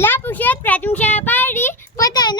જિલ્લા પુરુષોત્તમ પ્રશંસા પાડી પોતાના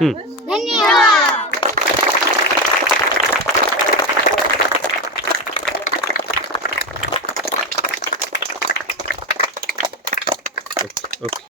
धन्यवाद ओके